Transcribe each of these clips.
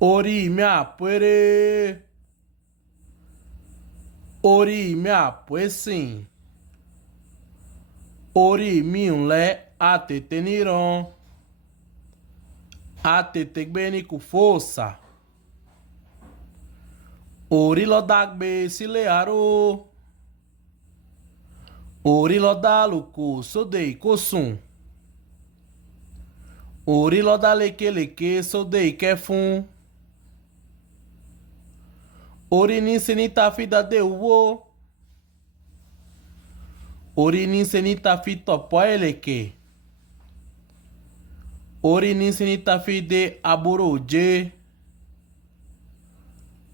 Ori mi apere. Ori mi apoesin. Ori mi unle atete niron. Atete gbeni com força. Ori lo dagbe sile aro. Ori lo daluku sodei kosun. Ori lo da leke sodei kefun. Ori ni senita fida de uwo. Ori ni senita fito poeleke. Ori ni senita fide aboroje.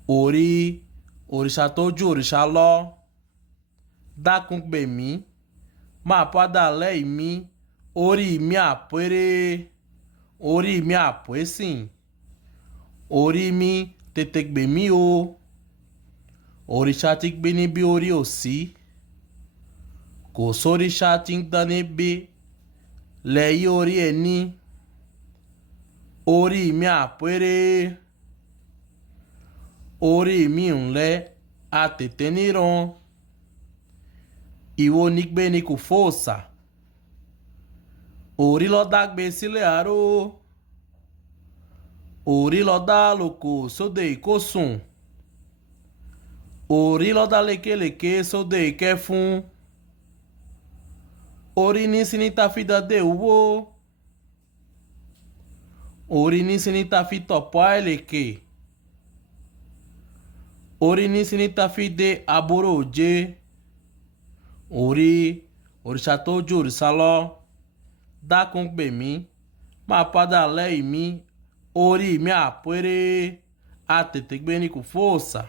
Ori òrìṣà tó ju òrìṣà lọ. Dákun pè mí. Máa padà lẹ́yìn mi. Orí mi àpérè. Orí mi àpésìn. Orí mi tètè gbè mí o. Òrìṣà ti gbé níbi orí ò sí. Kò sóríṣà tí ń dán níbi lẹ́yìn orí ẹni. Orí mi àpérè. Orí mi ńlẹ̀ atètè níran. Ìwọ nígbé ni kò fòòsà. Orí lọ dágbe sílẹ̀ àró. Orí lọ dá lòkò sóde ìkósùn. Orí lọ dá lékelèké sóde ìkẹfún. Orí ní sinita fi dade owó. Orí ní sinita fi tọ̀pọ̀ àìlèkè. Orí ní sinita fi dé àbúrò òjé. Orí òrìṣà tó ju òrìṣà lọ. Dákun pè mí. Máa padà lẹ́yìn mi. Orí mi àpérè. Atètè gbé ni kò fòòsà.